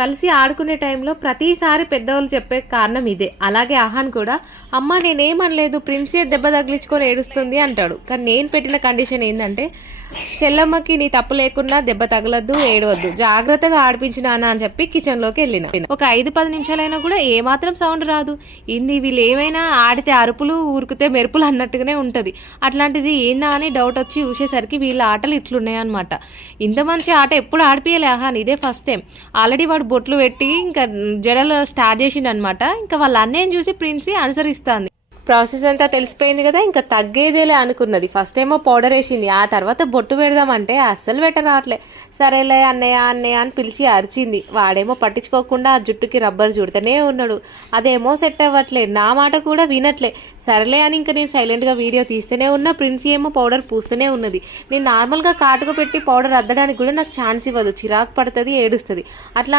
కలిసి ఆడుకునే టైంలో ప్రతిసారి పెద్దవాళ్ళు చెప్పే కారణం ఇదే. అలాగే ఆహాన్ కూడా అమ్మ నేనేమనలేదు, ప్రిన్సే దెబ్బ తగిలించుకొని ఏడుస్తుంది అంటాడు. కానీ నేను పెట్టిన కండిషన్ ఏంటంటే, చెల్లమ్మకి నీ తప్పు లేకున్నా దెబ్బ తగలద్దు, ఏడవద్దు, జాగ్రత్తగా ఆడిపించు నాన్న అని చెప్పి కిచెన్లోకి వెళ్ళిన. ఒక 5-10 నిమిషాలైనా కూడా ఏమాత్రం సౌండ్ రాదు. ఇంది వీళ్ళు ఏమైనా ఆడితే అరుపులు, ఊరికితే మెరుపులు అన్నట్టుగానే ఉంటుంది. అట్లాంటిది ఏందా అని డౌట్ వచ్చి చూసేసరికి వీళ్ళ ఆటలు ఇట్లున్నాయి అనమాట. ఇంత మంచి ఆట ఎప్పుడు ఆడిపియలే ఆహాన్, ఇదే ఫస్ట్ టైం. ఆల్రెడీ వాడు బొట్లు పెట్టి ఇంకా జడలు స్టార్ట్ చేసిండు అనమాట. ఇంకా వాళ్ళ అన్నయ్యని చూసి ప్రిన్సీ అనుసరిస్తుంది. ప్రాసెస్ అంతా తెలిసిపోయింది కదా, ఇంకా తగ్గేదేలే అనుకున్నది. ఫస్ట్ ఏమో పౌడర్ వేసింది, ఆ తర్వాత బొట్టు పెడదామంటే అస్సలు పెట్టరాట్లే. సరేలే అన్నయ్య అన్నయ్య అని పిలిచి అరిచింది. వాడేమో పట్టించుకోకుండా ఆ జుట్టుకి రబ్బర్ చుడుతూనే ఉన్నాడు. అదేమో సెట్ అవ్వట్లే, నా మాట కూడా వినట్లే. సరేలే అని ఇంకా నేను సైలెంట్గా వీడియో తీస్తూనే ఉన్నా. ప్రిన్సీ ఏమో పౌడర్ పూస్తూనే ఉన్నది. నేను నార్మల్గా కాటుకు పెట్టి పౌడర్ అద్దడానికి కూడా నాకు ఛాన్స్ ఇవ్వదు, చిరాకు పడుతుంది, ఏడుస్తుంది. అట్లా